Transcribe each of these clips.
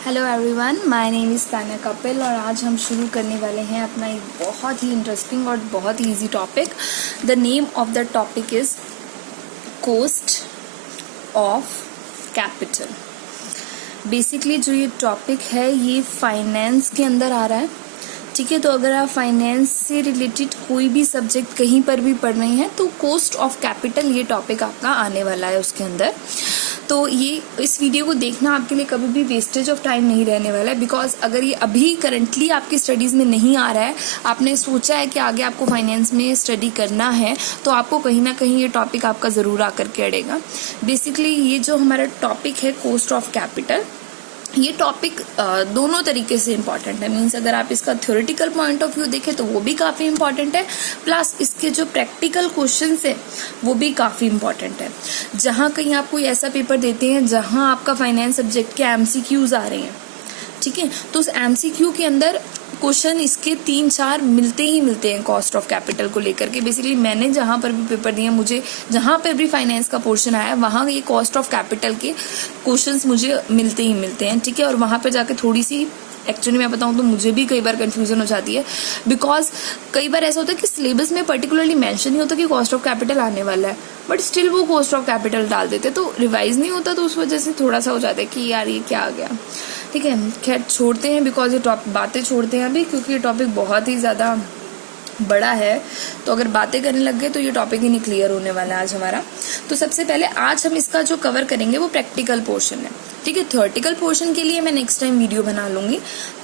Hello everyone, my name is Tanya Kapil और आज हम शुरू करने वाले हैं अपना एक बहुत ही इंटरेस्टिंग और बहुत ही easy topic. The name of the topic is cost of capital. Basically जो ये टॉपिक है ये फाइनेंस के अंदर आ रहा है। ठीक है, तो अगर आप फाइनेंस से रिलेटेड कोई भी सब्जेक्ट कहीं पर भी पढ़ रहे हैं तो कॉस्ट ऑफ कैपिटल ये टॉपिक आपका आने वाला है उसके अंदर। तो ये इस वीडियो को देखना आपके लिए कभी भी वेस्टेज ऑफ टाइम नहीं रहने वाला है, बिकॉज अगर ये अभी करंटली आपकी स्टडीज में नहीं आ रहा है, आपने सोचा है कि आगे आपको फाइनेंस में स्टडी करना है, तो आपको कहीं ना कहीं ये टॉपिक आपका ज़रूर आकर के अड़ेगा। बेसिकली ये जो हमारा टॉपिक है कॉस्ट ऑफ कैपिटल, ये टॉपिक दोनों तरीके से इम्पॉर्टेंट है। मीन्स अगर आप इसका थ्योरेटिकल पॉइंट ऑफ व्यू देखें तो वो भी काफ़ी इम्पॉर्टेंट है, प्लस इसके जो प्रैक्टिकल क्वेश्चंस है वो भी काफ़ी इम्पॉर्टेंट है। जहाँ कहीं आप कोई ऐसा पेपर देते हैं जहाँ आपका फाइनेंस सब्जेक्ट के एमसीक्यूज आ रहे हैं, ठीक है, तो उस एमसीक्यू के अंदर क्वेश्चन इसके 3-4 मिलते ही मिलते हैं कॉस्ट ऑफ कैपिटल को लेकर के। बेसिकली मैंने जहां पर भी पेपर दिए, मुझे जहां पर भी फाइनेंस का पोर्शन आया वहां ये कॉस्ट ऑफ कैपिटल के क्वेश्चंस मुझे मिलते ही मिलते हैं। ठीक है, और वहां पर जाके थोड़ी सी एक्चुअली मैं बताऊं तो मुझे भी कई बार कंफ्यूजन हो जाती है, बिकॉज कई बार ऐसा होता है कि सिलेबस में पर्टिकुलरली मेंशन नहीं होता कि कॉस्ट ऑफ कैपिटल आने वाला है, बट स्टिल वो कॉस्ट ऑफ कैपिटल डाल देते, तो रिवाइज नहीं होता, तो उस वजह से थोड़ा सा हो जाता है कि यार ये क्या आ गया। ठीक है, खैर छोड़ते हैं, बिकॉज ये बातें छोड़ते हैं अभी, क्योंकि ये टॉपिक बहुत ही ज़्यादा बड़ा है। तो अगर बातें करने लग गए तो ये टॉपिक ही नहीं क्लियर होने वाला है आज हमारा। तो सबसे पहले आज हम इसका जो कवर करेंगे वो प्रैक्टिकल पोर्शन है। ठीक है, थ्योरेटिकल पोर्शन के लिए मैं नेक्स्ट टाइम वीडियो बना लूंगी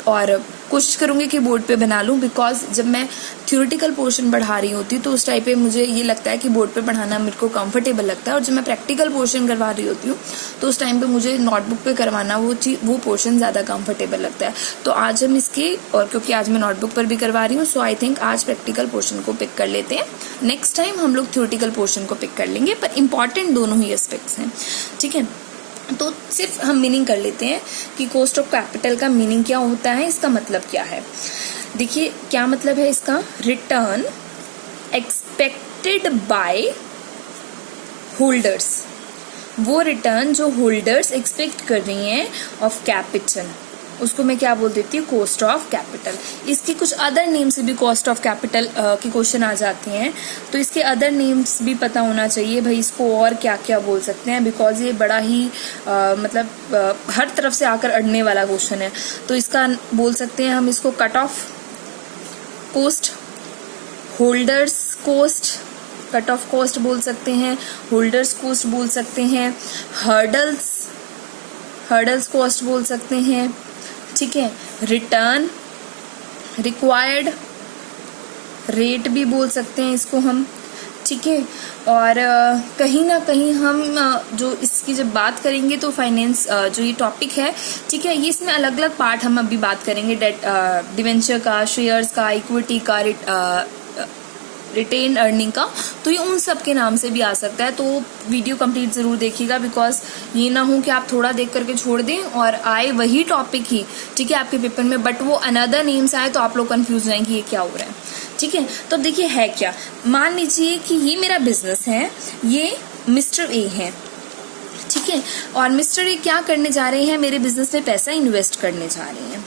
और कोशिश करूंगी कि बोर्ड पे बना लूं, बिकॉज जब मैं थ्योरेटिकल पोर्शन बढ़ा रही होती हूँ तो उस टाइप पे मुझे ये लगता है कि बोर्ड पे पढ़ाना मेरे को कंफर्टेबल लगता है, और जब मैं प्रैक्टिकल पोर्शन करवा रही होती हूँ तो उस टाइम पे मुझे नोटबुक पे करवाना वो पोर्शन ज़्यादा कंफर्टेबल लगता है। तो आज हम इसके, और क्योंकि आज मैं नोटबुक पर भी करवा रही हूँ, सो आई थिंक आज प्रैक्टिकल पोर्शन को पिक कर लेते हैं। नेक्स्ट टाइम हम लोग थ्योरेटिकल पोर्शन को पिक कर लेंगे, पर इंपॉर्टेंट दोनों ही एस्पेक्ट्स हैं। ठीक है, तो सिर्फ हम मीनिंग कर लेते हैं कि कॉस्ट ऑफ कैपिटल का मीनिंग क्या होता है, इसका मतलब क्या है। देखिए क्या मतलब है इसका, रिटर्न एक्सपेक्टेड बाय होल्डर्स, वो रिटर्न जो होल्डर्स एक्सपेक्ट कर रही हैं ऑफ कैपिटल, उसको मैं क्या बोल देती हूँ, कॉस्ट ऑफ कैपिटल। इसके कुछ अदर नेम से भी कॉस्ट ऑफ कैपिटल के क्वेश्चन आ जाते हैं, तो इसके अदर नेम्स भी पता होना चाहिए भाई, इसको और क्या क्या बोल सकते हैं, बिकॉज ये बड़ा ही हर तरफ से आकर अड़ने वाला क्वेश्चन है। तो इसका बोल सकते हैं हम इसको cut off cost, holders cost, cut off cost बोल सकते हैं, होल्डर्स कॉस्ट बोल सकते हैं, हर्डल्स कॉस्ट बोल सकते हैं। ठीक है, रिटर्न रिक्वायर्ड रेट भी बोल सकते हैं इसको हम। ठीक है, और कहीं ना कहीं हम जो इसकी जब बात करेंगे तो फाइनेंस जो ये टॉपिक है, ठीक है, ये इसमें अलग अलग पार्ट हम अभी बात करेंगे, डेट डिवेंचर का, शेयर्स का, इक्विटी का, रिटेन अर्निंग का, तो ये उन सब के नाम से भी आ सकता है। तो वीडियो कंप्लीट जरूर देखिएगा, बिकॉज ये ना हो कि आप थोड़ा देख करके छोड़ दें और आए वही टॉपिक ही, ठीक है, आपके पेपर में, बट वो अनदर नेम्स आए तो आप लोग कंफ्यूज हो जाएंगे ये क्या हो रहा है। ठीक है, तो देखिए है क्या, मान लीजिए कि ये मेरा बिजनेस है, ये मिस्टर ए है। ठीक है, और मिस्टर ए क्या करने जा रहे हैं, मेरे बिजनेस में पैसा इन्वेस्ट करने जा रहे हैं।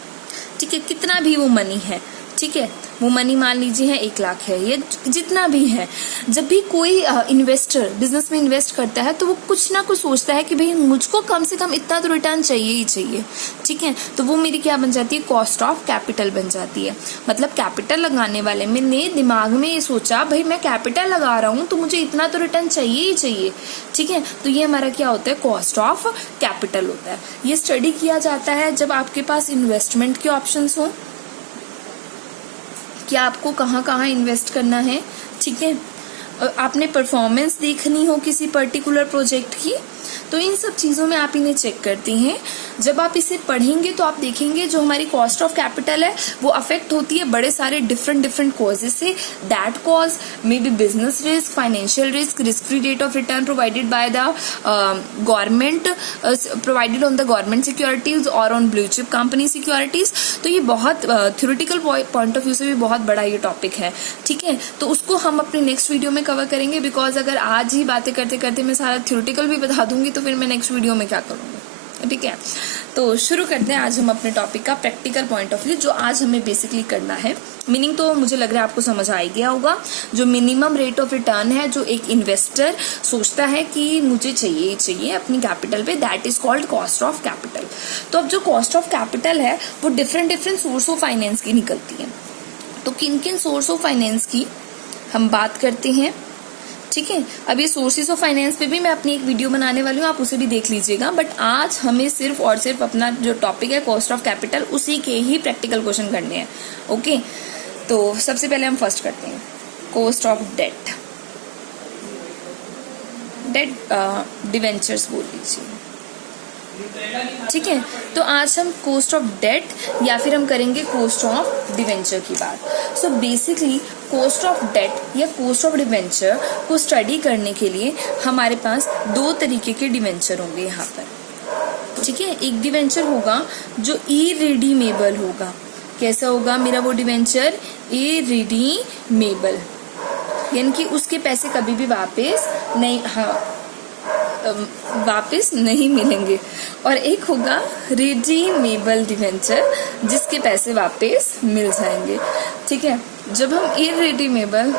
ठीक है, कितना भी वो मनी है, ठीक है, वो मनी मान लीजिए है 1 लाख है, ये जितना भी है। जब भी कोई इन्वेस्टर बिजनेस में इन्वेस्ट करता है तो वो कुछ ना कुछ सोचता है कि भाई मुझको कम से कम इतना तो रिटर्न चाहिए ही चाहिए। ठीक है, तो वो मेरी क्या बन जाती है, कॉस्ट ऑफ कैपिटल बन जाती है। मतलब कैपिटल लगाने वाले मैंने दिमाग में ये सोचा भाई मैं कैपिटल लगा रहा हूँ तो मुझे इतना तो रिटर्न चाहिए ही चाहिए। ठीक है, तो ये हमारा क्या होता है, कॉस्ट ऑफ कैपिटल होता है। ये स्टडी किया जाता है जब आपके पास इन्वेस्टमेंट के ऑप्शंस हो, क्या आपको कहाँ कहाँ इन्वेस्ट करना है। ठीक है, आपने परफॉर्मेंस देखनी हो किसी पर्टिकुलर प्रोजेक्ट की, तो इन सब चीज़ों में आप इन्हें चेक करती हैं। जब आप इसे पढ़ेंगे तो आप देखेंगे जो हमारी कॉस्ट ऑफ कैपिटल है वो अफेक्ट होती है बड़े सारे डिफरेंट कॉजेज से। That cause may be business risk, financial risk, risk free rate of return provided by the government, provided on the government securities और on blue chip company securities. तो ये बहुत थ्योरेटिकल पॉइंट ऑफ व्यू से भी बहुत बड़ा ये topic है। ठीक है, तो उसको हम अपने नेक्स्ट वीडियो में कवर करेंगे, बिकॉज अगर आज ही बातें करते करते मैं सारा थ्योरेटिकल भी बता दूंगी तो फिर मैं नेक्स्ट वीडियो में क्या करूंगी। ठीक है, तो शुरू करते हैं आज हम अपने टॉपिक का प्रैक्टिकल पॉइंट ऑफ व्यू, जो आज हमें बेसिकली करना है। मीनिंग तो मुझे लग रहा है आपको समझ आ गया होगा। जो मिनिमम रेट ऑफ रिटर्न है जो एक इन्वेस्टर सोचता है कि मुझे चाहिए अपनी कैपिटल पे, that is called cost of capital. तो अब जो कॉस्ट ऑफ कैपिटल है वो डिफरेंट सोर्स ऑफ फाइनेंस की निकलती है। तो किन किन सोर्स ऑफ फाइनेंस की हम बात करते हैं, ठीक है। अब ये सोर्सेज ऑफ फाइनेंस पे भी मैं अपनी एक वीडियो बनाने वाली हूँ, आप उसे भी देख लीजिएगा। बट आज हमें सिर्फ और सिर्फ अपना जो टॉपिक है कॉस्ट ऑफ कैपिटल, उसी के ही प्रैक्टिकल क्वेश्चन करने हैं। ओके, तो सबसे पहले हम फर्स्ट करते हैं कॉस्ट ऑफ डेट डिवेंचर्स बोल लीजिए, ठीक है। तो आज हम कॉस्ट ऑफ डेट या फिर हम करेंगे कॉस्ट ऑफ डिवेंचर की बात। So basically cost of debt या कॉस्ट ऑफ डिवेंचर को स्टडी करने के लिए हमारे पास दो तरीके के डिवेंचर होंगे यहाँ पर, ठीक है। एक डिवेंचर होगा जो इरिडीमेबल होगा। कैसा होगा मेरा वो डिवेंचर? इरिडीमेबल, यानी कि उसके पैसे कभी भी वापस नहीं मिलेंगे। और एक होगा रिडीमेबल डिवेंचर, जिसके पैसे वापस मिल जाएंगे, ठीक है। जब हम इरिडीमेबल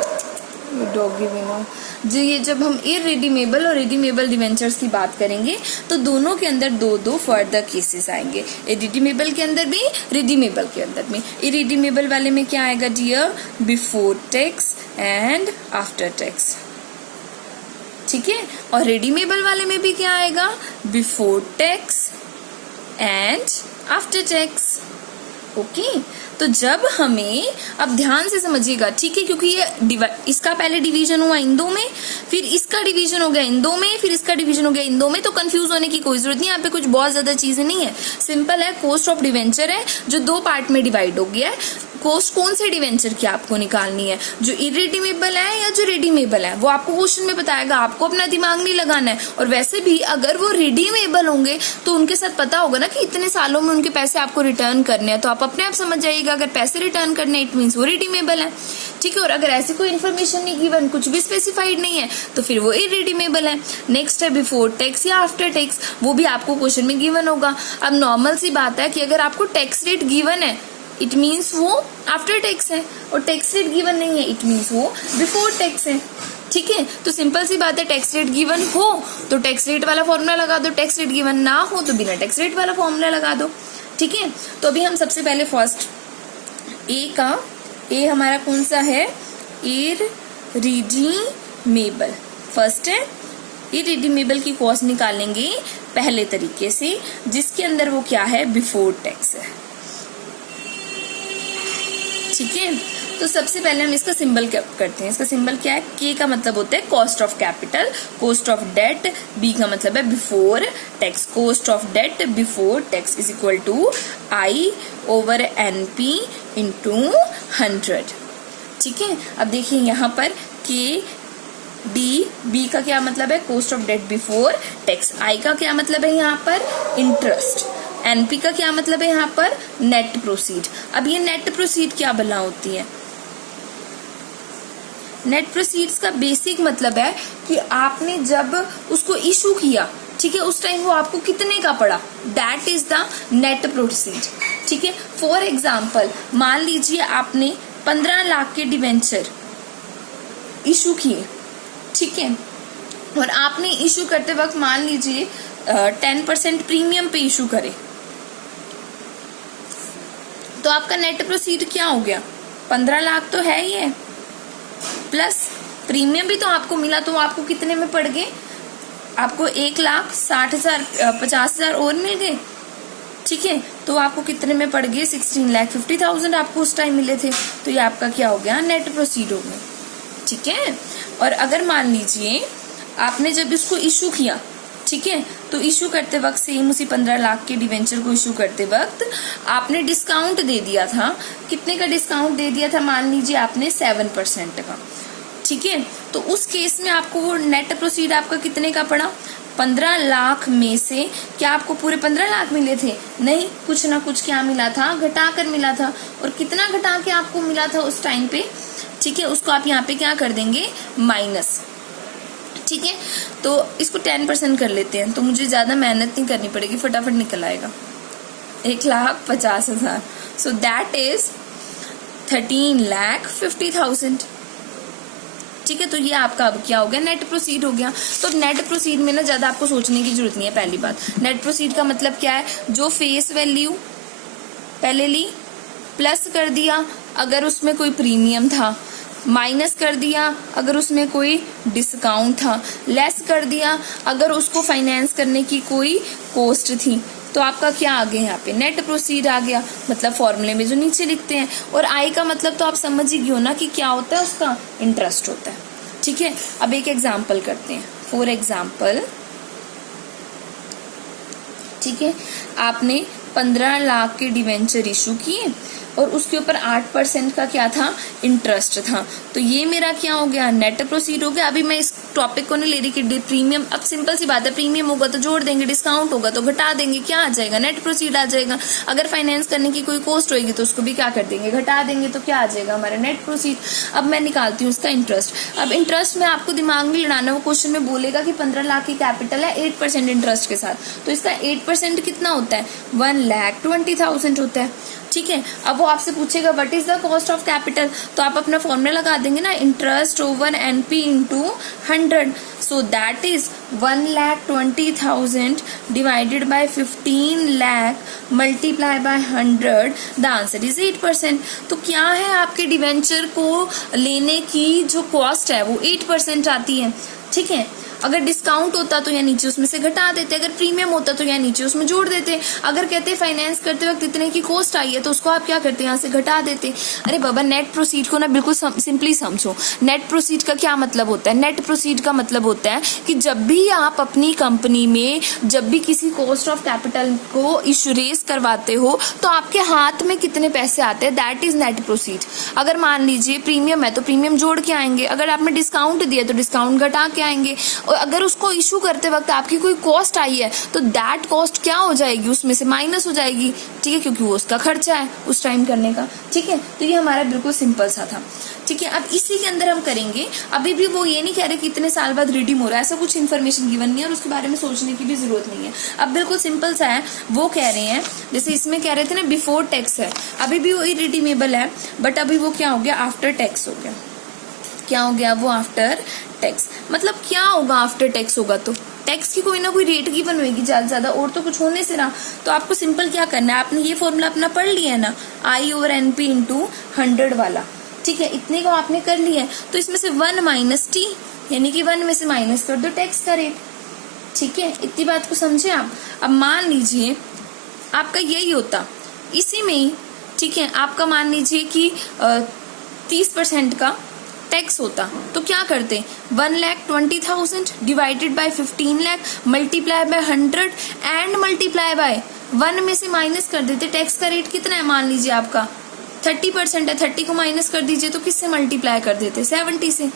जब हम इरिडीमेबल और रिडीमेबल डिवेंचर्स की बात करेंगे तो दोनों के अंदर दो फर्दर केसेस आएंगे। इरिडीमेबल के अंदर भी, रिडीमेबल के अंदर भी। इरिडीमेबल वाले में क्या आएगा dear? Before tax and after tax, ठीक है। और रिडीमेबल वाले में भी क्या आएगा? Before tax and after tax. Okay, तो जब हमें, अब ध्यान से समझिएगा, ठीक है, क्योंकि ये इसका पहले डिवीजन हुआ इन दो में, फिर इसका डिवीजन हो गया इन दो में, फिर इसका डिवीजन हो गया इन दो में। तो कंफ्यूज होने की कोई जरूरत नहीं, यहाँ पे कुछ बहुत ज्यादा चीजें नहीं है, सिंपल है। कॉस्ट ऑफ डिवेंचर है जो दो पार्ट में डिवाइड हो गया है। कॉस्ट कौन से डिवेंचर की आपको निकालनी है, जो इरिडीमेबल है या जो रिडीमेबल है, वो आपको क्वेश्चन में बताएगा, आपको अपना दिमाग नहीं लगाना है। और वैसे भी अगर वो रिडीमेबल होंगे तो उनके साथ पता होगा ना कि इतने सालों में उनके पैसे आपको रिटर्न करने हैं, तो आप अपने आप समझ जाइएगा अगर पैसे रिटर्न करने हैं इट मीन्स वो रिडीमेबल है, ठीक है। और अगर ऐसी कोई इन्फॉर्मेशन नहीं गिवन, कुछ भी स्पेसिफाइड नहीं है, तो फिर वो इरिडीमेबल है। नेक्स्ट है बिफोर टैक्स या आफ्टर टैक्स, वो भी आपको क्वेश्चन में गिवन होगा। अब नॉर्मल सी बात है कि अगर आपको टैक्स रेट गिवन है इट मीन्स वो आफ्टर टैक्स है, और टैक्स रेट गिवन नहीं है इट मीन्स वो बिफोर टैक्स है, ठीक है। तो सिंपल सी बात है, टैक्स रेट गिवन हो तो टैक्स रेट वाला फॉर्मूला लगा दो, टैक्स रेट गिवन ना हो तो बिना टैक्स रेट वाला फॉर्मूला लगा दो, ठीक है। तो अभी हम सबसे पहले फर्स्ट ए हमारा कौन सा है? इरिडीमेबल। फर्स्ट है इरिडीमेबल की कॉस्ट निकालेंगे पहले तरीके से, जिसके अंदर वो क्या है? बिफोर टैक्स है, ठीक है। तो सबसे पहले हम इसका सिंबल क्या करते हैं? इसका सिंबल क्या है? के का मतलब होता है cost of capital, cost of debt, B का मतलब है before tax. Cost of debt before tax is equal to I over NP into 100, ठीक है। अब देखिए यहाँ पर के डी, बी का क्या मतलब है? Cost of debt before tax. I का क्या मतलब है यहाँ पर? इंटरेस्ट। एनपी का क्या मतलब है यहाँ पर? Net proceed. अब ये नेट प्रोसीड क्या बला होती है? नेट प्रोसीड्स का बेसिक मतलब है कि आपने जब उसको इशू किया, ठीक है, उस टाइम वो आपको कितने का पड़ा, that is the net proceed, ठीक है। फॉर एग्जाम्पल मान लीजिए आपने 15 लाख के डिवेंचर इशू किए, ठीक है, और आपने इशू करते वक्त मान लीजिए 10% प्रीमियम पे इशू करे, तो आपका नेट प्रोसीड क्या हो गया? 15 लाख तो है ही है, प्लस प्रीमियम भी तो आपको मिला, तो आपको कितने में पड़ गए? आपको 1,60,000 50,000 और मिल गए, ठीक है। तो आपको कितने में पड़ गए? 16,50,000 आपको उस टाइम मिले थे, तो ये आपका क्या हो गया? नेट प्रोसीड हो गया, ठीक है। और अगर मान लीजिए आपने जब इसको इशू किया, ठीक है, तो इशू करते वक्त सेम उसी 15 लाख के डिवेंचर को इशू करते वक्त आपने डिस्काउंट दे दिया था। कितने का डिस्काउंट दे दिया था? मान लीजिए आपने 7% का, ठीक है। तो उस केस में आपको वो नेट प्रोसीड आपका कितने का पड़ा? 15 लाख में से क्या आपको पूरे 15 लाख मिले थे? नहीं, कुछ ना कुछ क्या मिला था? घटा कर मिला था। और कितना घटा के आपको मिला था उस टाइम पे, ठीक है, उसको आप यहाँ पे क्या कर देंगे? माइनस, ठीक है। तो इसको 10% कर लेते हैं, तो मुझे ज्यादा मेहनत नहीं करनी पड़ेगी, फटाफट निकल आएगा, 1,50,000, सो दैट इज 13,50,000। ठीक है, तो ये आपका अब क्या हो गया, नेट प्रोसीड हो गया। तो नेट प्रोसीड में ना ज्यादा आपको सोचने की जरूरत नहीं है। पहली बात, नेट प्रोसीड का मतलब क्या है, जो फेस वैल्यू पहले ली प्लस कर दिया अगर उसमें कोई प्रीमियम था, माइनस कर दिया अगर उसमें कोई डिस्काउंट था, लेस कर दिया अगर उसको फाइनेंस करने की कोई कॉस्ट थी, तो आपका क्या आ गया यहाँ पे, नेट प्रोसीड आ गया। मतलब फॉर्मूले में जो नीचे लिखते हैं। और आई का मतलब तो आप समझ ही गए हो ना कि क्या होता है, उसका इंटरेस्ट होता है। ठीक है, अब एक एग्जाम्पल करते हैं। फॉर एग्जाम्पल, ठीक है, आपने 15 लाख के डिवेंचर इशू किए और उसके ऊपर 8% का क्या था, इंटरेस्ट था। तो ये मेरा क्या हो गया, नेट प्रोसीड हो गया। अभी मैं इस टॉपिक को नहीं ले रही कि प्रीमियम, अब सिंपल सी बात है, प्रीमियम होगा तो जोड़ देंगे, डिस्काउंट होगा तो घटा देंगे, क्या आ जाएगा, नेट प्रोसीड आ जाएगा। अगर फाइनेंस करने की कोई कॉस्ट होगी तो उसको भी क्या कर देंगे, घटा देंगे, तो क्या आ जाएगा हमारा नेट प्रोसीड। अब मैं निकालती हूँ इसका इंटरेस्ट। अब इंटरेस्ट में आपको दिमाग नहीं लड़ाना, वो क्वेश्चन में बोलेगा कि 15 लाख की कैपिटल है 8% इंटरेस्ट के साथ, तो इसका 8% कितना होता है, 1,20,000 होता है। ठीक है, अब वो आपसे पूछेगा what is the cost of capital, तो आप अपना फॉर्मूला लगा देंगे ना, interest over NP into 100, so that is 1,20,000 divided by 15 lakh multiply by 100, the answer is 8%। तो क्या है, आपके डिवेंचर को लेने की जो कॉस्ट है वो 8% आती है। ठीक है, अगर डिस्काउंट होता तो यहाँ नीचे उसमें से घटा देते, अगर प्रीमियम होता तो यहाँ नीचे उसमें जोड़ देते, अगर कहते फाइनेंस करते वक्त इतने की कॉस्ट आई है तो उसको आप क्या करते यहाँ से घटा देते। अरे बाबा, नेट प्रोसीड को ना बिल्कुल सिंपली समझो। नेट प्रोसीड का क्या मतलब होता है, नेट प्रोसीड का मतलब होता है कि जब भी आप अपनी कंपनी में जब भी किसी कॉस्ट ऑफ कैपिटल को इशू रेज करवाते हो तो आपके हाथ में कितने पैसे आते हैं, दैट इज नेट प्रोसीड। अगर मान लीजिए प्रीमियम है तो प्रीमियम जोड़ के आएंगे, अगर आपने डिस्काउंट दिया तो डिस्काउंट घटा के आएंगे, और अगर उसको इशू करते वक्त आपकी कोई कॉस्ट आई है तो दैट कॉस्ट क्या हो जाएगी, उसमें से माइनस हो जाएगी। ठीक है, क्योंकि वो उसका खर्चा है उस टाइम करने का। ठीक है, तो ये हमारा बिल्कुल सिंपल सा था। ठीक है, अब इसी के अंदर हम करेंगे, अभी भी वो ये नहीं कह रहे कि इतने साल बाद रिडीम हो रहा है, ऐसा कुछ इन्फॉर्मेशन गिवन नहीं है और उसके बारे में सोचने की भी जरूरत नहीं है। अब बिल्कुल सिंपल सा है, वो कह रहे हैं जैसे इसमें कह रहे थे ना बिफोर टैक्स है, अभी भी वो इरिडीमेबल है, बट अभी वो क्या हो गया, आफ्टर टैक्स हो गया। क्या हो गया वो, आफ्टर टैक्स। मतलब क्या होगा आफ्टर टैक्स होगा, तो टैक्स की कोई ना कोई रेट गिवन होगी ज्यादा, और तो कुछ होने से ना। तो आपको सिंपल क्या करना है, आपने ये फॉर्मूला अपना पढ़ लिया है ना, आई ओवर एनपी इंटू 100 वाला। ठीक है, इतने को आपने कर लिया है, तो इसमें से 1 माइनस टी, यानी कि 1 में से माइनस कर दो टैक्स का रेट। ठीक है, इतनी बात को समझे आप। अब मान लीजिए आपका यही होता इसी में ही, ठीक है, आपका मान लीजिए कि 30% का टैक्स होता, तो क्या करते, 1,20,000 divided by 15 lakh multiply by 100 and multiply by 1 में से माइनस कर देते। टैक्स का रेट कितना है, मान लीजिए आपका 30% है, 30 को माइनस कर दीजिए तो किससे मल्टीप्लाई कर देते, 70 से।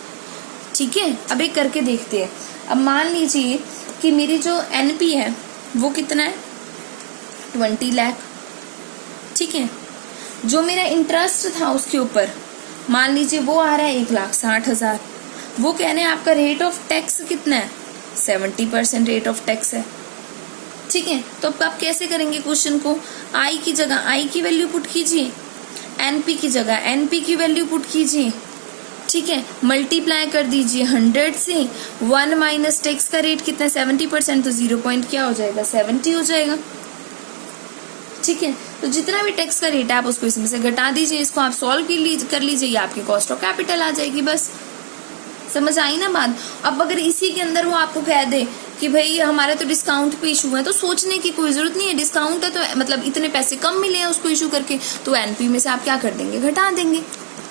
ठीक है, अब एक करके देखते हैं। अब मान लीजिए कि मेरी जो एनपी है वो कितना है, 20 लाख। ठीक है, जो मेरा इंटरेस्ट था उसके ऊपर मान लीजिए वो आ रहा है 1,60,000। वो कह रहे हैं आपका रेट ऑफ टैक्स कितना है, 70% रेट ऑफ टैक्स है। ठीक है, तो अब आप कैसे करेंगे क्वेश्चन को, आई की जगह आई की वैल्यू पुट कीजिए, एनपी की जगह एनपी की वैल्यू पुट कीजिए। ठीक है, मल्टीप्लाई कर दीजिए 100 से, 1 माइनस टैक्स का रेट कितना है 70%, तो 0 पॉइंट क्या हो जाएगा, 70 हो जाएगा। ठीक है, तो जितना भी टैक्स का रेट है आप उसको इसमें से घटा दीजिए, इसको आप सॉल्व कर लीजिए, ये आपकी कॉस्ट ऑफ कैपिटल आ जाएगी। बस समझ आई ना बात। अब अगर इसी के अंदर वो आपको कह दे कि भाई हमारे तो डिस्काउंट पे इशू है, तो सोचने की कोई जरूरत नहीं है, डिस्काउंट है तो मतलब इतने पैसे कम मिले हैं उसको इशू करके, तो एनपी में से आप क्या कर देंगे, घटा देंगे।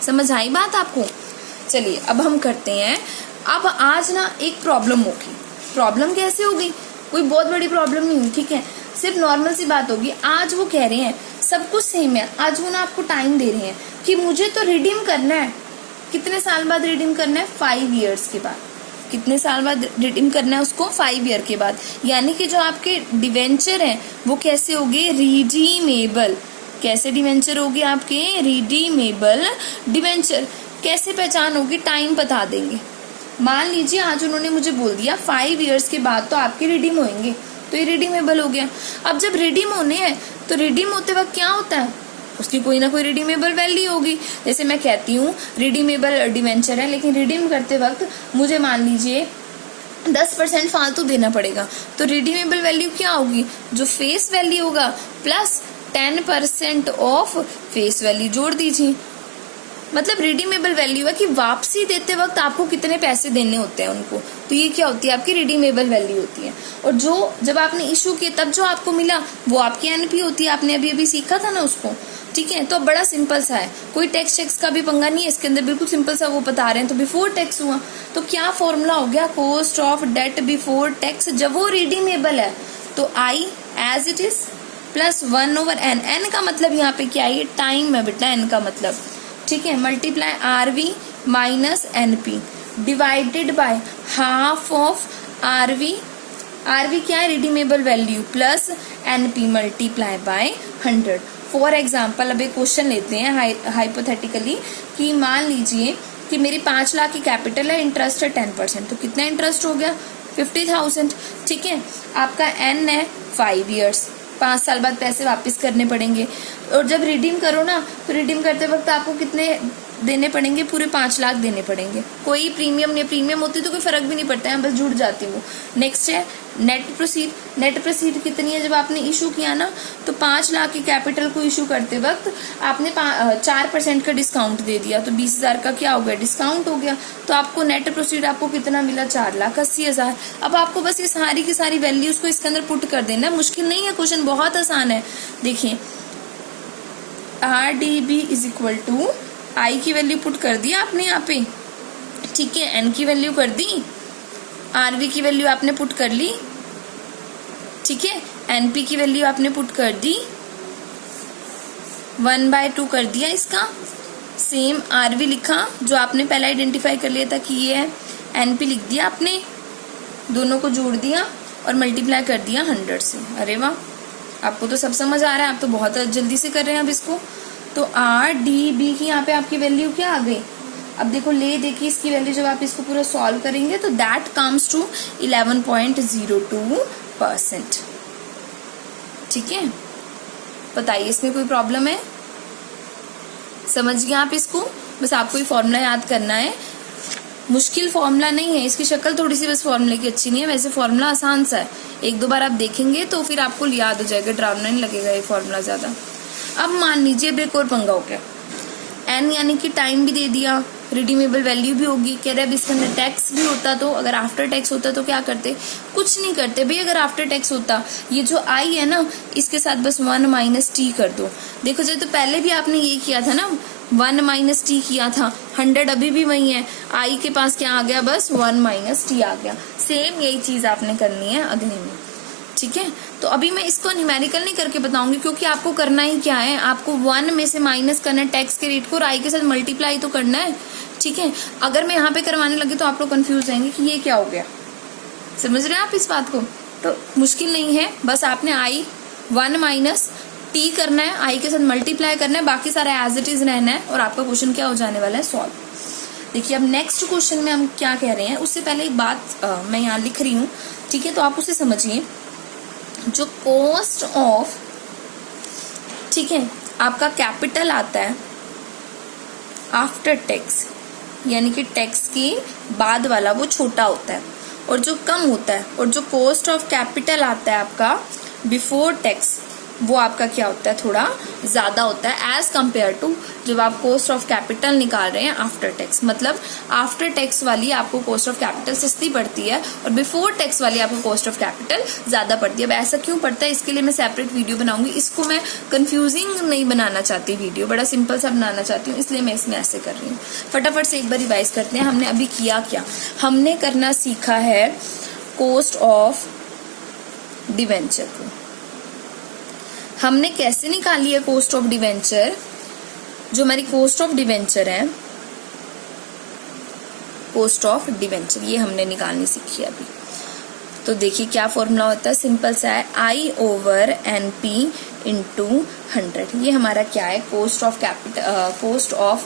समझ आई बात आपको। चलिए अब हम करते हैं। अब आज ना एक प्रॉब्लम होगी। प्रॉब्लम कैसे होगी, कोई बहुत बड़ी प्रॉब्लम नहीं हुई, ठीक है, सिर्फ नॉर्मल सी बात होगी। आज वो कह रहे हैं सब कुछ सेम है, आज वो ना आपको टाइम दे रहे हैं कि मुझे तो रिडीम करना है। कितने साल बाद रिडीम करना है, 5 ईयर्स के बाद। कितने साल बाद रिडीम करना है उसको, 5 ईयर के बाद। यानी कि जो आपके डिवेंचर हैं वो कैसे होंगे, रिडीमेबल। कैसे डिवेंचर होगी आपके, रिडीमेबल डिवेंचर। कैसे पहचान होगी, टाइम बता देंगे। मान लीजिए आज उन्होंने मुझे बोल दिया 5 ईयर्स के बाद तो आपके रिडीम होंगे, तो ये रिडीमेबल हो गया। अब जब रिडीम होने हैं तो रिडीम होते वक्त क्या होता है, उसकी कोई ना कोई रिडीमेबल वैल्यू होगी। जैसे मैं कहती हूँ रिडीमेबल डिवेंचर है, लेकिन रिडीम करते वक्त मुझे मान लीजिए 10% फालतू देना पड़ेगा, तो रिडीमेबल वैल्यू क्या होगी, जो फेस वैल्यू होगा प्लस 10% ऑफ फेस वैल्यू जोड़ दीजिए। मतलब रिडीमेबल वैल्यू है कि वापसी देते वक्त आपको कितने पैसे देने होते हैं उनको, तो ये क्या होती है, आपकी रिडीमेबल वैल्यू होती है। और जो जब आपने इशू किया तब जो आपको मिला वो आपकी एनपी होती है, आपने अभी अभी सीखा था ना उसको, ठीक है। तो बड़ा सिंपल सा है, कोई टैक्स चेक्स का भी पंगा नहीं है इसके अंदर, बिल्कुल सिंपल सा वो बता रहे हैं। तो बिफोर टैक्स हुआ तो क्या फॉर्मूला हो गया, cost of debt before tax, जब वो रिडीमेबल है तो I as it is plus 1/n, n का मतलब यहाँ पे क्या है, टाइम है बेटा n का मतलब, ठीक है, multiply RV minus NP divided by half of RV, RV क्या है, redeemable value, plus NP multiply by 100। For example अब एक क्वेश्चन लेते हैं हाइपोथेटिकली कि मान लीजिए कि मेरी 5 लाख की कैपिटल है, इंटरेस्ट है 10%, तो कितना इंटरेस्ट हो गया 50,000, ठीक है। आपका एन है 5 years, 5 साल बाद पैसे वापस करने पड़ेंगे। और जब रिडीम करो ना तो रिडीम करते वक्त आपको कितने देने पड़ेंगे, पूरे 5 लाख देने पड़ेंगे। कोई प्रीमियम नहीं, प्रीमियम होती तो कोई फर्क भी नहीं पड़ता है, बस जुड़ जाती वो। नेक्स्ट है नेट प्रोसीड, नेट प्रोसीड कितनी है, जब आपने इशू किया ना तो 5 लाख की कैपिटल को इशू करते वक्त आपने 4% का डिस्काउंट दे दिया, तो 20,000 का क्या हो गया, डिस्काउंट हो गया। तो आपको नेट प्रोसीड आपको कितना मिला, 4,80,000। अब आपको बस ये सारी की सारी वैल्यूज को इसके अंदर पुट कर देना, मुश्किल नहीं है, क्वेश्चन बहुत आसान है। देखिए RDB इज इक्वल टू आई की वैल्यू पुट कर दी आपने यहाँ पे, ठीक है, एन की वैल्यू कर दी, आरवी की वैल्यू आपने पुट कर ली, ठीक है, एनपी की वैल्यू आपने पुट कर दी, 1/2 कर दिया इसका, सेम आरवी लिखा जो आपने पहले आइडेंटिफाई कर लिया था कि ये है, एनपी लिख दिया आपने, दोनों को जोड़ दिया और मल्टीप्लाई कर दिया 100 से। अरे वाह, आपको तो सब समझ आ रहा है, आप तो बहुत जल्दी से कर रहे हैं अब इसको। तो RDB की यहाँ पे आपकी वैल्यू क्या आ गई, अब देखो ले देखिए इसकी वैल्यू जब आप इसको पूरा सॉल्व करेंगे तो दैट कम्स टू 11.02%, ठीक है। बताइए इसमें कोई प्रॉब्लम है, समझ गए आप इसको, बस आपको ये फॉर्मूला याद करना है, मुश्किल फॉर्मूला नहीं है, इसकी शक्ल थोड़ी सी बस फॉर्मूले की अच्छी नहीं है, वैसे फॉर्मूला आसान सा है, 1-2 बार आप देखेंगे तो फिर आपको याद हो जाएगा, डरावना नहीं लगेगा ये फॉर्मूला ज्यादा। अब मान लीजिए अब एक और पंगा हो गया, एन यानी कि टाइम भी दे दिया, रिडीमेबल वैल्यू भी होगी, कह रहे अब इसके अंदर टैक्स भी होता, तो अगर आफ्टर टैक्स होता तो क्या करते, कुछ नहीं करते भाई। अगर आफ्टर टैक्स होता, ये जो आई है ना इसके साथ बस 1 - t कर दो। देखो जो तो पहले भी आपने ये किया था ना, 1 - t किया था, 100 अभी भी वही है, आई के पास क्या आ गया, बस 1 - t आ गया। सेम यही चीज आपने करनी है अगले में, ठीक है। तो अभी मैं इसको न्यूमेरिकल नहीं करके बताऊंगी, क्योंकि आपको करना ही क्या है, आपको 1 में से माइनस करना है टैक्स के रेट को और आई के साथ मल्टीप्लाई तो करना है, ठीक है। अगर मैं यहाँ पे करवाने लगी तो आप लोग कंफ्यूज रहेंगे कि ये क्या हो गया, समझ रहे हैं आप इस बात को। तो मुश्किल नहीं है, बस आपने आई 1 - t करना है, आई के साथ मल्टीप्लाई करना है, बाकी सारा एज इट इज रहना है और आपका क्वेश्चन क्या हो जाने वाला है, सॉल्व। देखिए अब नेक्स्ट क्वेश्चन में हम क्या कह रहे हैं, उससे पहले एक बात मैं यहाँ लिख रही हूँ, ठीक है, तो आप उसे समझिए। जो कॉस्ट ऑफ, ठीक है, आपका कैपिटल आता है आफ्टर टैक्स, यानी कि टैक्स के बाद वाला वो छोटा होता है और जो कम होता है, और जो कॉस्ट ऑफ कैपिटल आता है आपका बिफोर टैक्स, वो आपका क्या होता है, थोड़ा ज्यादा होता है एज कंपेयर टू जब आप कॉस्ट ऑफ कैपिटल निकाल रहे हैं आफ्टर टैक्स। मतलब आफ्टर टैक्स वाली आपको कॉस्ट ऑफ कैपिटल सस्ती पड़ती है और बिफोर टैक्स वाली आपको कॉस्ट ऑफ कैपिटल ज्यादा पड़ती है। अब ऐसा क्यों पड़ता है, इसके लिए मैं सेपरेट वीडियो बनाऊंगी, इसको मैं कंफ्यूजिंग नहीं बनाना चाहती, वीडियो बड़ा सिंपल सा बनाना चाहती हूँ, इसलिए मैं इसमें ऐसे कर रही हूँ। फटाफट से एक बार रिवाइज करते हैं, हमने अभी किया क्या, हमने करना सीखा है कॉस्ट ऑफ डिवेंचर को। हमने कैसे निकाली है कॉस्ट ऑफ डिवेंचर, जो हमारी कॉस्ट ऑफ डिवेंचर है, कॉस्ट ऑफ डिवेंचर ये हमने निकालनी सीखी है अभी। तो देखिए क्या फॉर्मूला होता है, सिंपल सा है, I/NP × 100। ये हमारा क्या है, cost of capital, cost of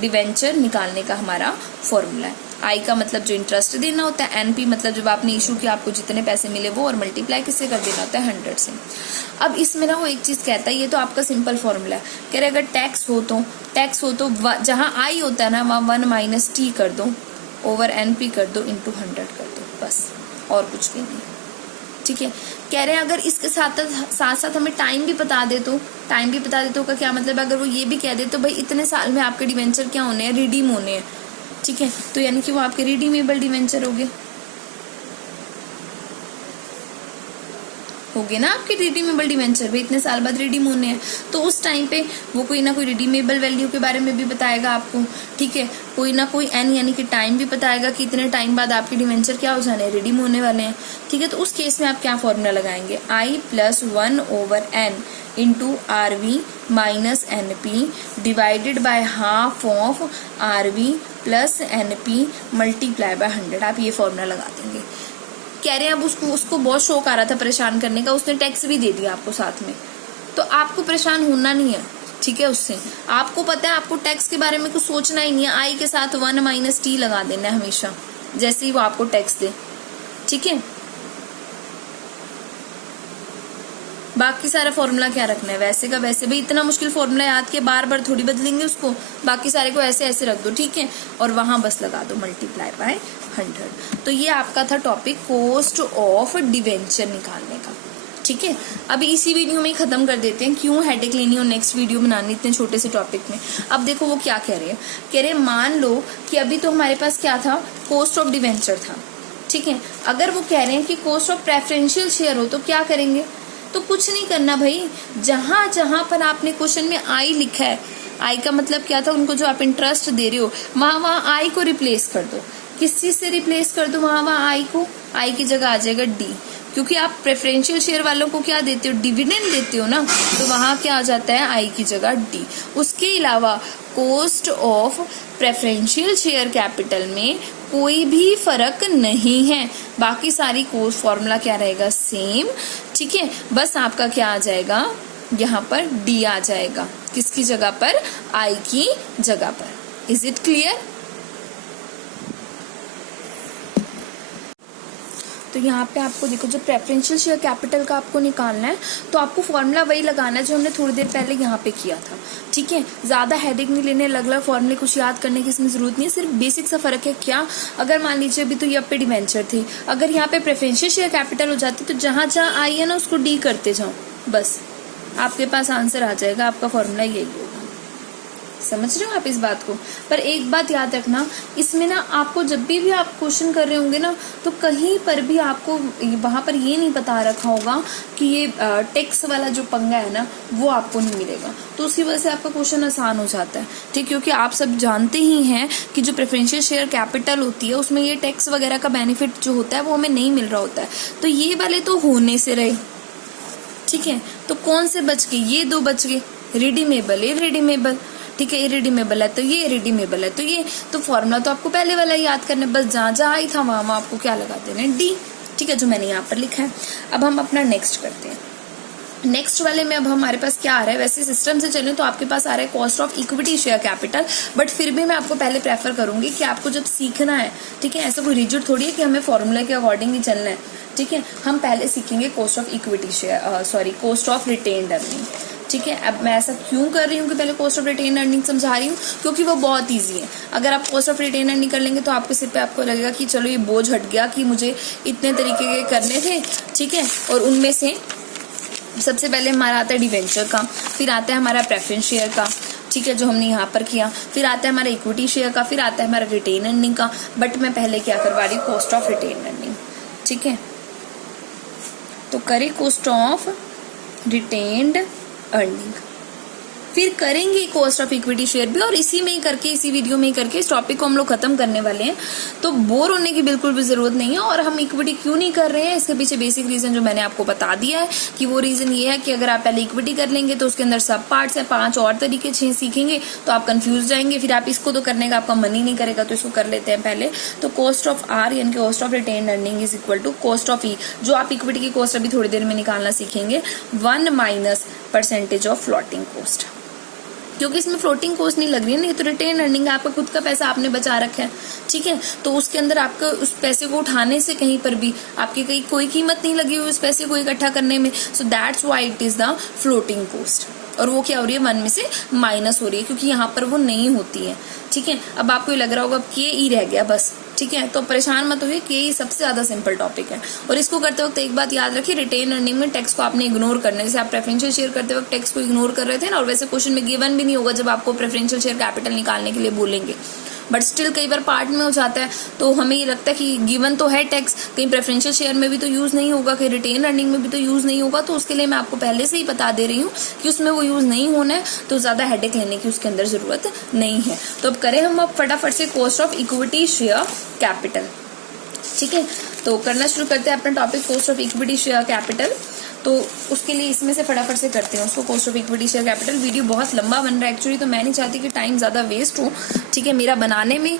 debenture निकालने का हमारा फॉर्मूला है। आई का मतलब जो इंटरेस्ट देना होता है, एनपी मतलब जब आपने इशू किया आपको जितने पैसे मिले वो, और मल्टीप्लाई किससे कर देना होता है 100 से। अब इसमें ना वो एक चीज कहता है, ये तो आपका सिंपल फॉर्मूला है, कह रहे अगर टैक्स हो तो जहां आई होता है ना वहां 1 माइनस टी कर दो ओवर एनपी कर दो इंटू 100 कर दो, बस और कुछ भी नहीं। ठीक है, कह रहे हैं अगर इसके साथ साथ हमें टाइम भी बता दे तो, टाइम भी बता दे तो का क्या मतलब है, अगर वो ये भी कह दे तो भाई इतने साल में आपके डिवेंचर क्या होने हैं, रिडीम होने हैं। ठीक है, तो यानी कि वो आपके रिडीमेबल डिवेंचर हो गए ना आपके रिडीमेबल डिवेंचर, भाई इतने साल बाद रिडीम होने हैं, तो उस टाइम पे वो कोई ना कोई रिडीमेबल वैल्यू के बारे में भी बताएगा आपको। ठीक है, कोई ना कोई एन यानी कि टाइम भी बताएगा कि इतने टाइम बाद आपके डिवेंचर क्या हो जाने हैं, रिडीम होने वाले हैं। ठीक है, तो उस केस में आप क्या फॉर्मूला लगाएंगे, I plus 1 over N into RV minus NP divided by half of RV plus NP multiply by 100, आप ये फॉर्मूला लगा देंगे। कह रहे हैं अब उसको बहुत शौक आ रहा था परेशान करने का, उसने टैक्स भी दे दिया आपको साथ में, तो आपको परेशान होना नहीं है। ठीक है, उससे आपको पता है आपको टैक्स के बारे में कुछ सोचना ही नहीं है, आई के साथ 1 माइनस टी लगा देना है हमेशा जैसे ही वो आपको टैक्स दे। ठीक है, बाकी सारा फॉर्मूला क्या रखना है वैसे का वैसे, भाई इतना मुश्किल फॉर्मूला याद किया बार बार थोड़ी बदलेंगे उसको, बाकी सारे को ऐसे ऐसे रख दो। ठीक है, और वहां बस लगा दो मल्टीप्लाई बाय 100। तो ये आपका था टॉपिक कॉस्ट ऑफ डिवेंचर निकालने का। ठीक है, अभी इसी वीडियो में ही खत्म कर देते हैं, क्यों हेडेक लेनी और नेक्स्ट वीडियो बनानी इतने छोटे से टॉपिक में। अब देखो वो क्या कह रहे हैं, कह रहे मान लो कि अभी तो हमारे पास क्या था, कॉस्ट ऑफ डिवेंचर था। ठीक है, अगर वो कह रहे हैं कि कॉस्ट ऑफ प्रेफरेंशियल शेयर हो तो क्या करेंगे, तो कुछ नहीं करना भाई, जहां जहां पर आपने क्वेश्चन में आई लिखा है, आई का मतलब क्या था, उनको जो आप इंटरेस्ट दे रहे हो वहां आई को रिप्लेस कर दो। किस चीज से रिप्लेस कर दो, वहां आई को, आई की जगह आ जाएगा डी, क्योंकि आप प्रेफरेंशियल शेयर वालों को क्या देते हो, डिविडेंड देते हो ना, तो वहां क्या आ जाता है आई की जगह डी। उसके अलावा cost of preferential share capital में कोई भी फर्क नहीं है, बाकी सारी कॉस्ट फॉर्मूला क्या रहेगा, सेम। ठीक है, बस आपका क्या आ जाएगा, यहाँ पर डी आ जाएगा, किसकी जगह पर, आई की जगह पर। Is it clear? तो यहाँ पे आपको देखो जो प्रेफरेंशियल शेयर कैपिटल का आपको निकालना है तो आपको फॉर्मूला वही लगाना है जो हमने थोड़ी देर पहले यहाँ पे किया था। ठीक है, ज्यादा हेडेक नहीं लेने, अलग अलग फॉर्मूले कुछ याद करने की इसमें जरूरत नहीं है, सिर्फ बेसिक सा फर्क है। क्या, अगर मान लीजिए अभी तो ये पे डिवेंचर थी, अगर यहाँ पे प्रेफरेंशियल शेयर कैपिटल हो जाती तो जहां जहां आई है ना उसको डी करते जाओ, बस आपके पास आंसर आ जाएगा, आपका फॉर्मूला यही होगा। समझ रहे हो आप इस बात को? पर एक बात याद रखना, इसमें ना आपको जब भी आप क्वेश्चन कर रहे होंगे ना तो कहीं पर भी आपको वहां पर ये नहीं बता रखा होगा कि ये टैक्स वाला जो पंगा है ना वो आपको नहीं मिलेगा, तो उसकी वजह से आपका क्वेश्चन आसान हो जाता है। ठीक, क्योंकि आप सब जानते ही हैं कि जो प्रेफरेंशियल शेयर कैपिटल होती है उसमें ये टैक्स वगैरह का बेनिफिट जो होता है वो हमें नहीं मिल रहा होता है, तो ये वाले तो होने से रहे। ठीक है, तो कौन से बच गए, ये दो बच गए, रिडीमेबल, इरिडीमेबल। ठीक है, इरिडीमेबल है तो ये, रिडीमेबल है तो ये, तो फॉर्मूला तो आपको पहले वाला याद करना है, बस जहां जहां आई था वहां आपको क्या लगा देना है, डी। ठीक है, जो मैंने यहाँ पर लिखा है। अब हम अपना नेक्स्ट करते हैं। नेक्स्ट वाले में अब हमारे पास क्या आ रहा है, वैसे सिस्टम से चलें तो आपके पास आ रहा है cost of equity share capital, but फिर भी मैं आपको पहले प्रेफर करूंगी कि आपको जब सीखना है, ठीक है, ऐसा कोई रिजिड थोड़ी है कि हमें फॉर्मूला के अकॉर्डिंग ही चलना है। ठीक है, हम पहले सीखेंगे cost of equity share, cost of retained earning. ठीक है, अब मैं ऐसा क्यों कर रही हूँ कि पहले कॉस्ट ऑफ रिटेन अर्निंग समझा रही हूँ, क्योंकि वो बहुत इजी है। अगर आप कॉस्ट ऑफ रिटेन अर्निंग कर लेंगे तो आपके सिर पे आपको लगेगा कि चलो ये बोझ हट गया कि मुझे इतने तरीके के करने थे। ठीक है, और उनमें से सबसे पहले हमारा आता है डिवेंचर का, फिर आता है हमारा प्रेफरेंस शेयर का, ठीक है, जो हमने यहाँ पर किया, फिर आता है हमारा इक्विटी शेयर का, फिर आता है हमारा रिटेन अर्निंग का। बट मैं पहले क्या करवा रही हूँ, कॉस्ट ऑफ रिटेन अर्निंग। ठीक है, तो करें कॉस्ट ऑफ रिटेन्ड अर्निंग, फिर करेंगे कॉस्ट ऑफ इक्विटी शेयर भी, और इसी में ही करके, इसी वीडियो में ही करके इस टॉपिक को हम लोग खत्म करने वाले हैं। तो बोर होने की बिल्कुल भी जरूरत नहीं है। और हम इक्विटी क्यों नहीं कर रहे हैं, इसके पीछे बेसिक रीजन जो मैंने आपको बता दिया है कि वो रीजन ये है कि अगर आप पहले इक्विटी कर लेंगे तो उसके अंदर सब पार्ट्स है, 5 और तरीके 6 सीखेंगे तो आप कंफ्यूज जाएंगे, फिर आप इसको तो करने का आपका मन ही नहीं करेगा, तो इसको कर लेते हैं पहले। तो कॉस्ट ऑफ आर यानी कि cost of retain earning is equal to cost of E, जो आप इक्विटी की कॉस्ट अभी थोड़ी देर में निकालना सीखेंगे, 1 माइनस % ऑफ फ्लोटिंग कॉस्ट। क्योंकि इसमें फ्लोटिंग कॉस्ट नहीं लग रही है ना, ये तो रिटेन अर्निंग है, आपका खुद का पैसा आपने बचा रखा है, ठीक है। तो उसके अंदर आपका उस पैसे को उठाने से कहीं पर भी आपकी कहीं कोई कीमत नहीं लगी हुई उस पैसे को इकट्ठा करने में। So that's why it is the floating cost. और वो क्या हो रही है, 1 में से माइनस हो रही है, क्योंकि यहाँ पर वो नहीं होती है, ठीक है। अब आपको ये लग रहा होगा के ई रह गया बस, ठीक है, तो परेशान मत होइए, के ई सबसे ज्यादा सिंपल टॉपिक है। और इसको करते वक्त एक बात याद रखिए, रिटेन अर्निंग में टैक्स को आपने इग्नोर करना है। जैसे आप प्रेफरेंशियल शेयर करते वक्त टैक्स को इग्नोर कर रहे थे ना, और वैसे क्वेश्चन में गिवन भी नहीं होगा जब आपको प्रेफरेंशियल शेयर कैपिटल निकालने के लिए बोलेंगे, बट स्टिल कई बार पार्ट में हो जाता है, तो हमें ये लगता है कि गिवन तो है टैक्स, कहीं प्रेफरेंशियल शेयर में भी तो यूज नहीं होगा, कहीं रिटेन अर्निंग में भी तो यूज नहीं होगा, तो उसके लिए मैं आपको पहले से ही बता दे रही हूँ कि उसमें वो यूज नहीं होना है, तो ज्यादा हेडेक लेने की उसके अंदर जरूरत नहीं है। तो अब करें हम अब फटाफट से cost of equity share capital, ठीक है। तो करना शुरू करते हैं अपना topic cost of equity share capital. तो उसके लिए इसमें से फटाफट से करते हैं उसको, cost of equity share capital. Video बहुत लंबा बन रहा है एक्चुअली, तो मैं नहीं चाहती कि टाइम ज्यादा वेस्ट हो, ठीक है, मेरा बनाने में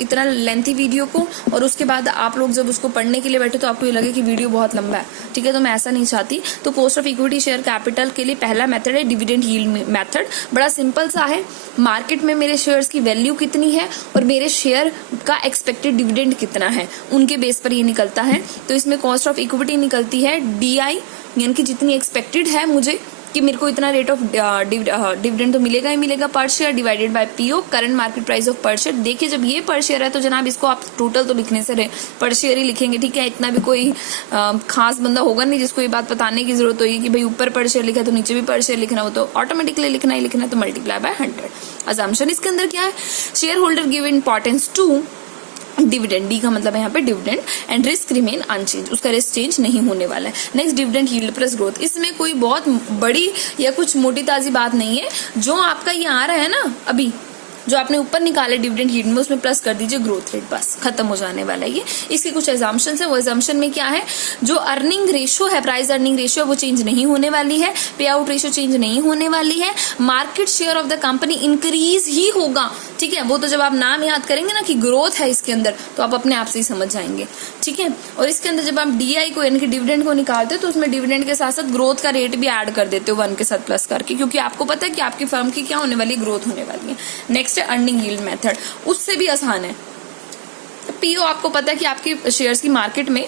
इतना लेंथी वीडियो को, और उसके बाद आप लोग जब उसको पढ़ने के लिए बैठे तो आपको ये लगे कि वीडियो बहुत लंबा है, ठीक है, तो मैं ऐसा नहीं चाहती। तो cost of equity share capital के लिए पहला मेथड है डिविडेंड यील्ड मेथड। बड़ा सिंपल सा है, मार्केट में मेरे शेयर्स की वैल्यू कितनी है और मेरे शेयर का एक्सपेक्टेड डिविडेंड कितना है, उनके बेस पर ये निकलता है। तो इसमें कॉस्ट ऑफ इक्विटी निकलती है DI, यानी कि जितनी एक्सपेक्टेड है मुझे कि मेरे को इतना रेट ऑफ डिविडेंड तो मिलेगा ही मिलेगा पर share, divided by PO, current market price of पर शेयर। देखिए जब ये पर शेयर है तो जनाब इसको आप टोटल तो लिखने से रहे, पर शेयर ही लिखेंगे, ठीक है। इतना भी कोई खास बंदा होगा नहीं जिसको ये बात बताने की जरूरत होगी कि भाई ऊपर पर शेयर लिखा है तो नीचे भी पर शेयर लिखना हो, तो ऑटोमेटिकली लिखना ही लिखना है, तो मल्टीप्लाई बाय 100। अजम्पशन इसके अंदर क्या है, share holder give importance to dividend, D का मतलब है यहाँ पे dividend, and risk remain unchange, उसका रिस्क चेंज नहीं होने वाला है। Next dividend yield plus growth, इसमें कोई बहुत बड़ी या कुछ मोटी ताजी बात नहीं है, जो आपका ये आ रहा है ना अभी जो आपने ऊपर निकाले डिविडेंड यील्ड में, उसमें प्लस कर दीजिए ग्रोथ रेट, बस खत्म हो जाने वाला है ये। इसके कुछ एग्जाम्पशन है, वो एग्जाम्पशन में क्या है, जो अर्निंग रेशियो है, प्राइस अर्निंग रेशियो वो चेंज नहीं होने वाली है, पे आउट रेशियो चेंज नहीं होने वाली है, market share of the company increase ही होगा, ठीक है। वो तो जब आप नाम याद करेंगे ना कि ग्रोथ है इसके अंदर, तो आप अपने आप से ही समझ जाएंगे, ठीक है। और इसके अंदर जब आप DI को यानी कि डिविडेंड को निकालते हो तो उसमें डिविडेंड के साथ साथ ग्रोथ का रेट भी ऐड कर देते हो 1 के साथ प्लस करके, क्योंकि आपको पता है कि आपकी फर्म की क्या होने वाली है, ग्रोथ होने वाली है। नेक्स्ट है अर्निंग यील्ड मेथड, उससे भी आसान है। PO आपको पता है कि आपके शेयर्स की मार्केट में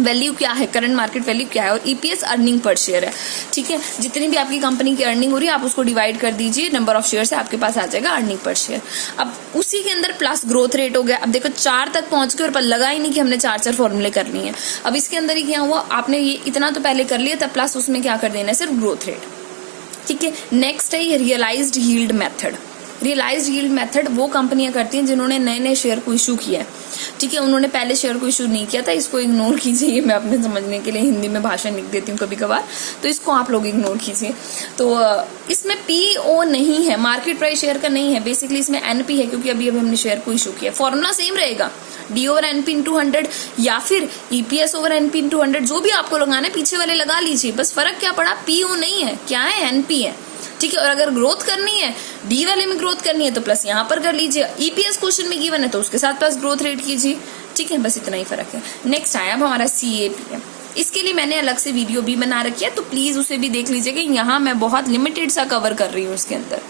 वैल्यू क्या है, करंट मार्केट वैल्यू क्या है, और EPS अर्निंग पर शेयर है, ठीक है। जितनी भी आपकी कंपनी की अर्निंग हो रही है आप उसको डिवाइड कर दीजिए, नंबर ऑफ शेयर से आपके पास आ जाएगा अर्निंग पर शेयर। अब उसी के अंदर प्लस ग्रोथ रेट हो गया। अब देखो 4 तक पहुंच गए और पर लगा ही नहीं कि हमने 4 फॉर्मूले कर लिए हैं। अब इसके अंदर ही क्या हुआ, आपने ये इतना तो पहले कर लिया था, प्लस उसमें क्या कर देना है, सिर्फ ग्रोथ रेट, ठीक है। नेक्स्ट है ये realised yield method. Realised yield method वो कंपनियां करती हैं जिन्होंने नए नए शेयर को इशू किया है, ठीक है। उन्होंने पहले शेयर को इशू नहीं किया था, इसको इग्नोर कीजिए, मैं अपने समझने के लिए हिंदी में भाषण लिख देती हूँ कभी कभार, तो इसको आप लोग इग्नोर कीजिए। तो इसमें PO नहीं है, मार्केट प्राइस शेयर का नहीं है, बेसिकली इसमें NP है, क्योंकि अभी हमने शेयर को इशू किया। फॉर्मूला सेम रहेगा, D over NP into 100 या फिर EPS over NP into 100, जो भी आपको लगाना है पीछे वाले लगा लीजिए, बस फर्क क्या पड़ा, PO नहीं है, क्या है, NP है, ठीक है। और अगर ग्रोथ करनी है, D वाले में ग्रोथ करनी है तो प्लस यहाँ पर कर लीजिए, EPS क्वेश्चन में गिवन है तो उसके साथ प्लस ग्रोथ रेट कीजिए, ठीक है, बस इतना ही फर्क है। नेक्स्ट आया अब हमारा CAPM, इसके लिए मैंने अलग से वीडियो भी बना रखी है, तो प्लीज उसे भी देख लीजिएगा, यहाँ मैं बहुत लिमिटेड सा कवर कर रही हूँ इसके अंदर,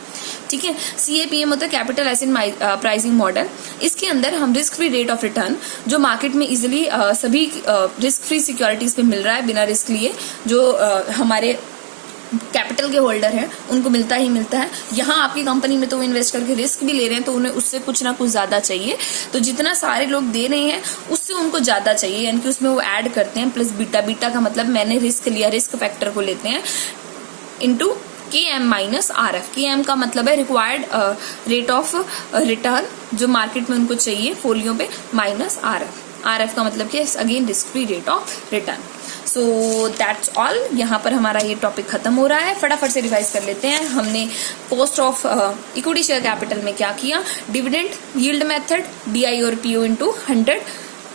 ठीक है। CAPM होता है कैपिटल एसेट प्राइसिंग मॉडल। इसके अंदर हम risk free rate of return, जो मार्केट में इजिली सभी रिस्क फ्री सिक्योरिटीज पे मिल रहा है बिना रिस्क लिए, जो हमारे कैपिटल के होल्डर हैं उनको मिलता ही मिलता है। यहाँ आपकी कंपनी में तो वो इन्वेस्ट करके रिस्क भी ले रहे हैं, तो उन्हें उससे कुछ ना कुछ ज्यादा चाहिए, तो जितना सारे लोग दे रहे हैं उससे उनको ज्यादा चाहिए, यानी कि उसमें वो ऐड करते हैं प्लस बीटा। बीटा का मतलब मैंने रिस्क लिया, रिस्क फैक्टर को लेते हैं into KM minus RF। KM का मतलब है रिक्वायर्ड रेट ऑफ रिटर्न, जो मार्केट में उनको चाहिए फोलियो पे, माइनस RF का मतलब क्या है, again risk free rate of return. So that's all, यहाँ पर हमारा ये टॉपिक खत्म हो रहा है। फटाफट से रिवाइज कर लेते हैं, हमने cost of equity share capital में क्या किया, डिविडेंड यील्ड मेथड DI और PO into 100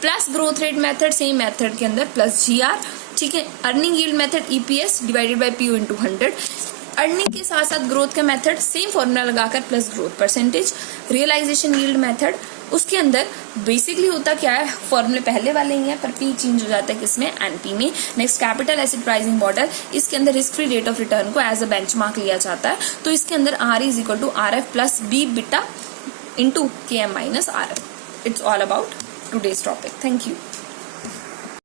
plus growth rate method, same method के अंदर प्लस GR, ठीक है। Earning yield method EPS divided by PO into 100, earning के साथ साथ ग्रोथ का मेथड सेम फॉर्मूला लगाकर plus growth percentage. Realisation yield method उसके अंदर बेसिकली होता क्या है, फॉर्मूले पहले वाले ही हैं पर पी चेंज हो जाता है किसमें, एनपी में। Next capital asset pricing model, इसके अंदर risk free rate of return को एज अ बेंचमार्क लिया जाता है। तो इसके अंदर R is equal to R F plus B beta into K M minus R F. It's all about today's topic. Thank you.